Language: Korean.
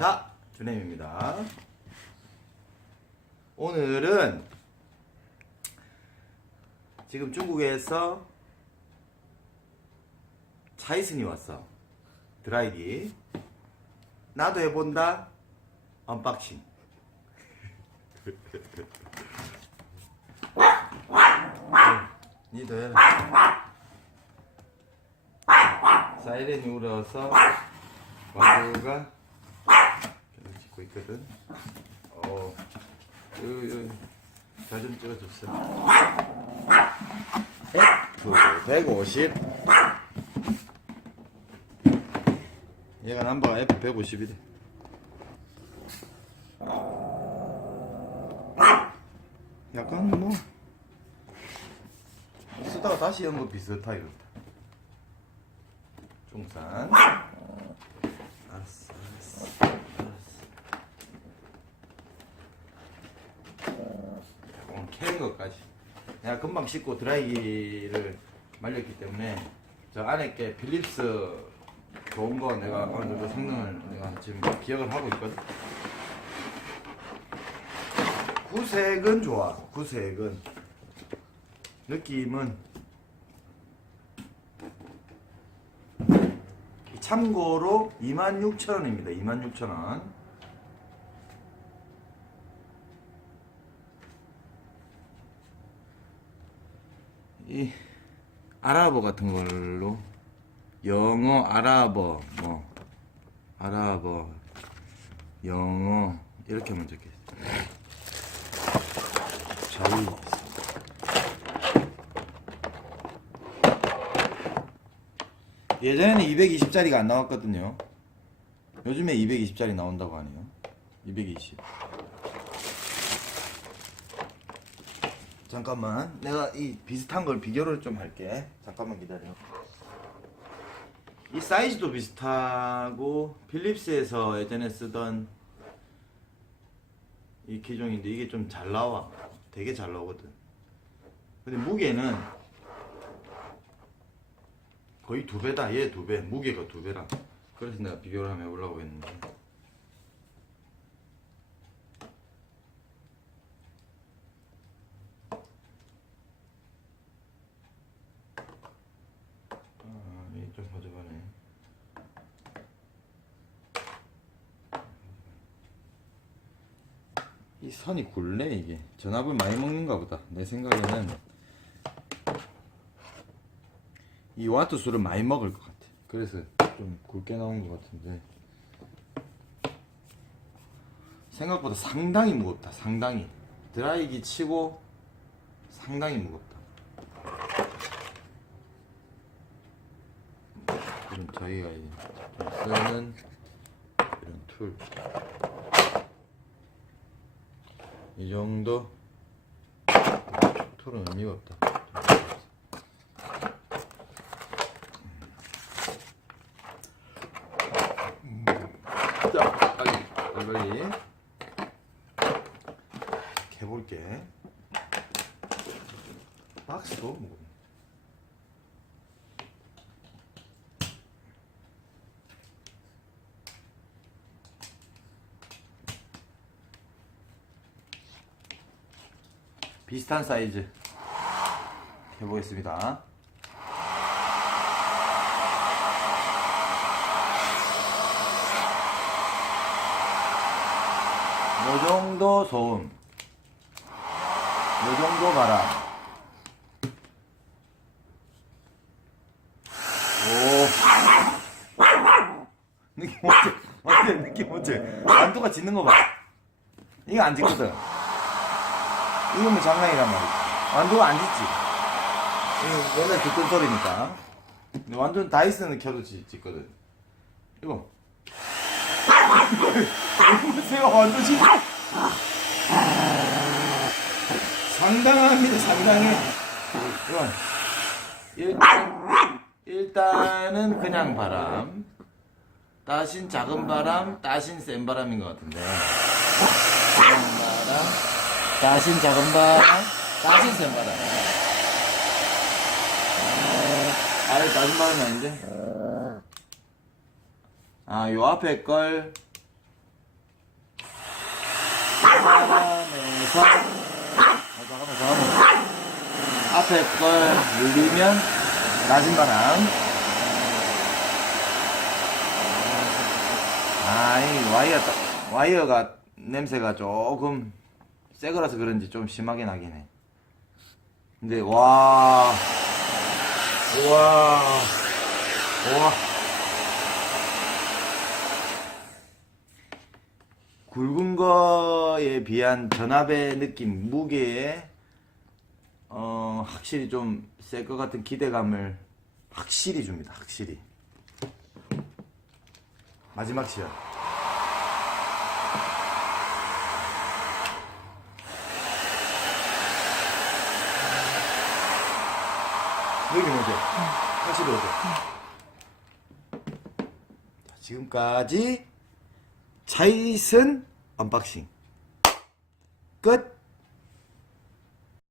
자, 준혜입니다. 오늘은 지금 중국에서 차이슨이 왔어. 드라이기. 나도 해본다. 언박싱. 니도 해라. 사이렌이 울어서 왕구가 찍고 있거든. 어, 자좀 찍어줬어. F 150. 얘가 넘버가 F 150이래. 약간 뭐 쓰다가 다시 연거 그렇다. 중산. 알았어, 알았어, 알았어. 오늘 캐는 것까지. 내가 금방 씻고 드라이기를 말렸기 때문에 저 안에 게 필립스 좋은 거 내가 어느 정도 성능을 내가 지금 기억을 하고 있거든. 구색은 좋아. 구색은 느낌은 참고로 26,000원입니다. 26,000원. 이 아랍어 같은 걸로 영어, 아랍어, 뭐 아랍어, 영어 이렇게 하면 좋겠어. 자유. 예전에는 220짜리가 안 나왔거든요. 요즘에 220짜리 나온다고 하네요. 220. 잠깐만. 내가 이 비슷한 걸 비교를 좀 할게. 잠깐만 기다려. 이 사이즈도 비슷하고 필립스에서 예전에 쓰던 이 기종인데 이게 좀 잘 나와. 되게 잘 나오거든. 근데 무게는 거의 두 배다. 얘 두 배. 무게가 두 배라. 그래서 내가 비교를 하면 해보려고 했는데. 아, 이게 좀 허접하네. 이 선이 굵네 이게. 전압을 많이 먹는가 보다. 내 생각에는 이 와트 수를 많이 먹을 것 같아. 그래서 좀 굵게 나온 것 같은데. 생각보다 상당히 무겁다 상당히. 드라이기 치고 상당히 무겁다. 그럼 저희가 이제 좀 쓰는 이런 툴 이 정도 툴은 의미가 없다. 빨리 해볼게. 박스도 뭐. 비슷한 사이즈 해보겠습니다. 요 정도 소음, 요 정도 바람. 오, 느낌 어때? 어때? 느낌 어때? 완도가 짖는 거 봐. 이거 안 짖거든. 이건 뭐 장난이란 말이지. 완도가 안 짖지. 이거 맨날 듣던 소리니까. 근데 완전 다이슨을 켜도 짖, 짖거든. 이거. 이거 보세요, 완전 짖. 상당합니다, 상당해. 이건. 일단, 일단은 그냥 바람. 따신 작은 바람, 따신 센 바람인 것 같은데. 그냥 바람. 다신 작은 방, 다신 센 바다. 아, 아예 다른 말은 아닌데. 아, 요 앞에 걸. 사람에서. 아, 잠깐만, 잠깐만. 앞에 걸 늘리면 낮은 바람. 아, 이 와이어, 와이어가 냄새가 조금. 새 거라서 그런지 좀 심하게 나긴 해. 근데, 와. 우와. 우와. 굵은 거에 비한 전압의 느낌, 무게에 어, 확실히 좀 셀 것 같은 기대감을 확실히 줍니다. 확실히. 마지막 시연. 85도. 자, 지금까지 자이슨 언박싱 끝.